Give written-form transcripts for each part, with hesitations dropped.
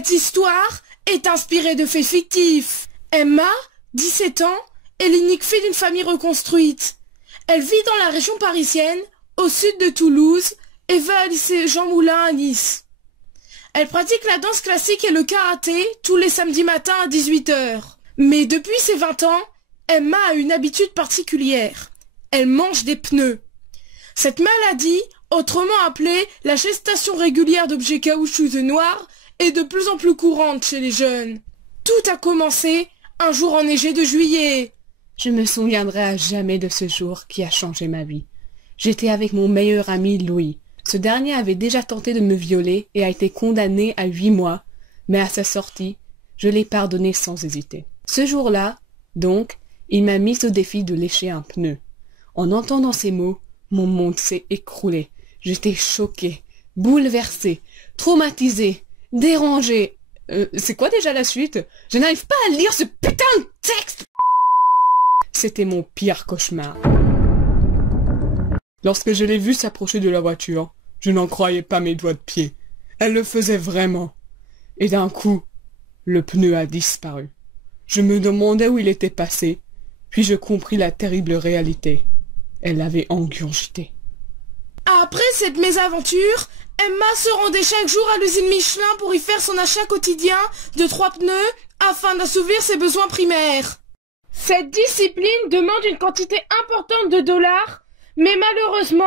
Cette histoire est inspirée de faits fictifs. Emma, 17 ans, est l'unique fille d'une famille reconstruite. Elle vit dans la région parisienne, au sud de Toulouse, et va au lycée Jean Moulin à Nice. Elle pratique la danse classique et le karaté tous les samedis matins à 18 h. Mais depuis ses 20 ans, Emma a une habitude particulière. Elle mange des pneus. Cette maladie, autrement appelée la gestation régulière d'objets caoutchouteux noirs, est de plus en plus courante chez les jeunes. Tout a commencé un jour enneigé de juillet. Je me souviendrai à jamais de ce jour qui a changé ma vie. J'étais avec mon meilleur ami Louis. Ce dernier avait déjà tenté de me violer et a été condamné à 8 mois, mais à sa sortie, je l'ai pardonné sans hésiter. Ce jour-là, donc, il m'a mis au défi de lécher un pneu. En entendant ces mots, mon monde s'est écroulé. J'étais choquée, bouleversée, traumatisée, dérangée. C'est quoi déjà la suite? Je n'arrive pas à lire ce putain de texte! C'était mon pire cauchemar. Lorsque je l'ai vue s'approcher de la voiture, je n'en croyais pas mes doigts de pied. Elle le faisait vraiment. Et d'un coup, le pneu a disparu. Je me demandais où il était passé, puis je compris la terrible réalité. Elle l'avait engurgité. Après cette mésaventure, Emma se rendait chaque jour à l'usine Michelin pour y faire son achat quotidien de 3 pneus afin d'assouvir ses besoins primaires. Cette discipline demande une quantité importante de dollars, mais malheureusement,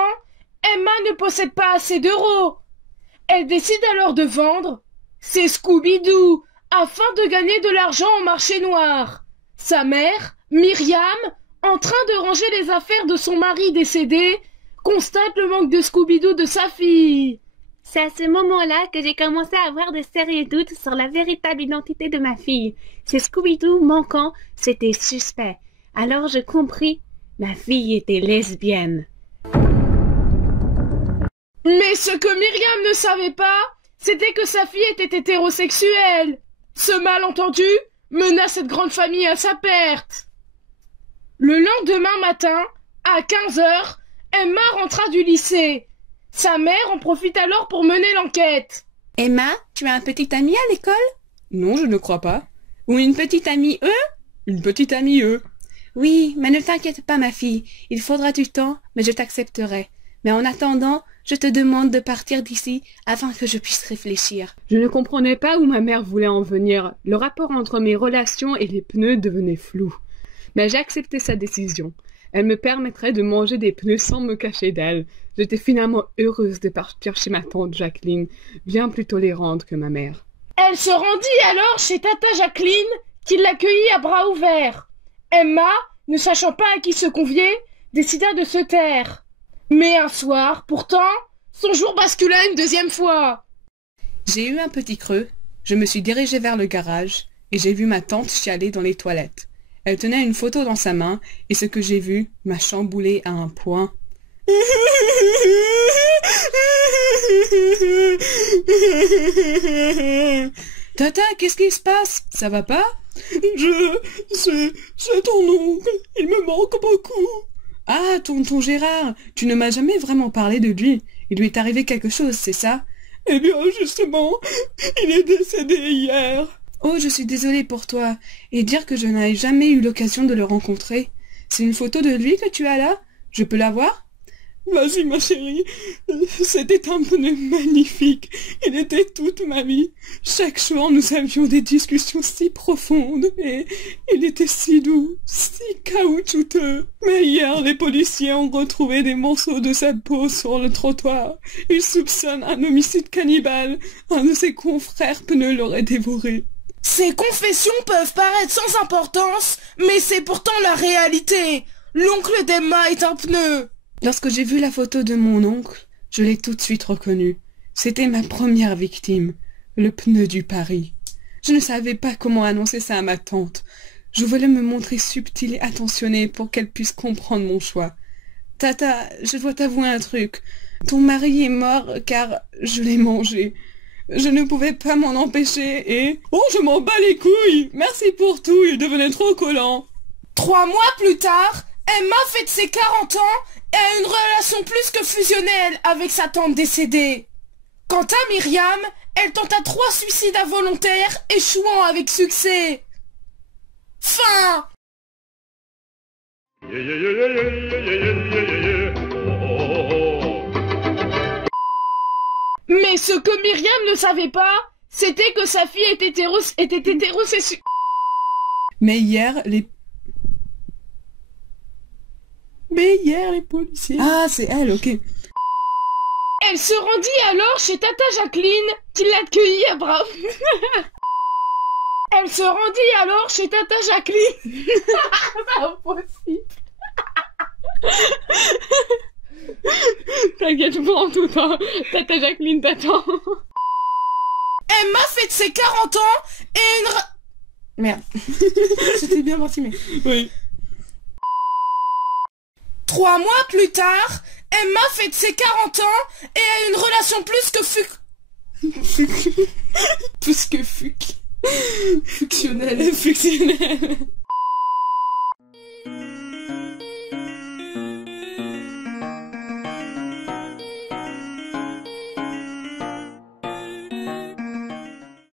Emma ne possède pas assez d'euros. Elle décide alors de vendre ses Scooby-Doo afin de gagner de l'argent au marché noir. Sa mère, Myriam, en train de ranger les affaires de son mari décédé, constate le manque de Scooby-Doo de sa fille. C'est à ce moment-là que j'ai commencé à avoir de sérieux doutes sur la véritable identité de ma fille. Ces Scooby-Doo manquants, c'était suspect. Alors je compris, ma fille était lesbienne. Mais ce que Myriam ne savait pas, c'était que sa fille était hétérosexuelle. Ce malentendu mena cette grande famille à sa perte. Le lendemain matin, à 15 h, Emma rentra du lycée. Sa mère en profite alors pour mener l'enquête. Emma, tu as un petit ami à l'école? Non, je ne crois pas. Ou une petite amie Une petite amie Oui, mais ne t'inquiète pas ma fille, il faudra du temps, mais je t'accepterai. Mais en attendant, je te demande de partir d'ici afin que je puisse réfléchir. Je ne comprenais pas où ma mère voulait en venir. Le rapport entre mes relations et les pneus devenait flou. Mais j'ai accepté sa décision. Elle me permettrait de manger des pneus sans me cacher d'elle. J'étais finalement heureuse de partir chez ma tante Jacqueline, bien plus tolérante que ma mère. Elle se rendit alors chez Tata Jacqueline, qui l'accueillit à bras ouverts. Emma, ne sachant pas à qui se confier, décida de se taire. Mais un soir, pourtant, son jour bascula une deuxième fois. J'ai eu un petit creux, je me suis dirigée vers le garage, et j'ai vu ma tante chialer dans les toilettes. Elle tenait une photo dans sa main, et ce que j'ai vu m'a chamboulé à un point. Tata, qu'est-ce qui se passe? Ça va pas? C'est ton oncle, il me manque beaucoup. Ah, tonton Gérard, tu ne m'as jamais vraiment parlé de lui. Il lui est arrivé quelque chose, c'est ça? Eh bien, justement, il est décédé hier. Oh, je suis désolée pour toi. Et dire que je n'avais jamais eu l'occasion de le rencontrer. C'est une photo de lui que tu as là? Je peux la voir? Vas-y, ma chérie. C'était un pneu magnifique. Il était toute ma vie. Chaque jour, nous avions des discussions si profondes et il était si doux, si caoutchouteux. Mais hier, les policiers ont retrouvé des morceaux de sa peau sur le trottoir. Ils soupçonnent un homicide cannibale. Un de ses confrères pneus l'aurait dévoré. Ces confessions peuvent paraître sans importance, mais c'est pourtant la réalité. L'oncle d'Emma est un pneu. Lorsque j'ai vu la photo de mon oncle, je l'ai tout de suite reconnu. C'était ma première victime, le pneu du Paris. Je ne savais pas comment annoncer ça à ma tante. Je voulais me montrer subtile et attentionnée pour qu'elle puisse comprendre mon choix. Tata, je dois t'avouer un truc. Ton mari est mort car je l'ai mangé. Je ne pouvais pas m'en empêcher et... Oh, je m'en bats les couilles. Merci pour tout, il devenait trop collant. 3 mois plus tard, Emma fête ses 40 ans et a une relation plus que fusionnelle avec sa tante décédée. Quant à Myriam, elle tenta 3 suicides involontaires, échouant avec succès. Fin. Mais ce que Myriam ne savait pas, c'était que sa fille était hétérosexuelle. Mais hier, les policiers... Ah, c'est elle, ok. Elle se rendit alors chez Tata Jacqueline, qui l'accueillit à bras... Elle se rendit alors chez Tata Jacqueline. C'est impossible. T'inquiète pas en tout temps. Tata Jacqueline t'attend. Emma fête ses 40 ans et une... Merde. C'était bien parti, mais... Oui. 3 mois plus tard, Emma fête ses 40 ans et a une relation plus que Fuctionnelle.